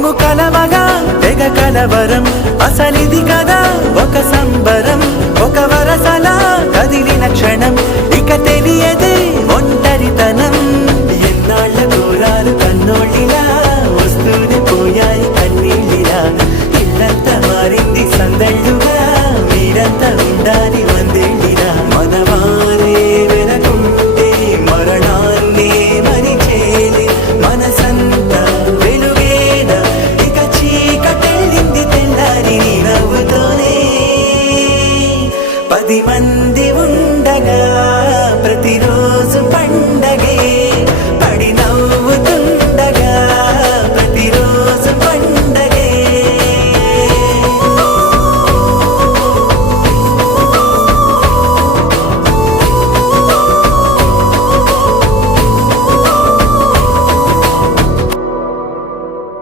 మేము కలవగా తెగ కలవరం అసలిది కదా ఒక సంబరం ఒక వరసలా కదిలిన క్షణం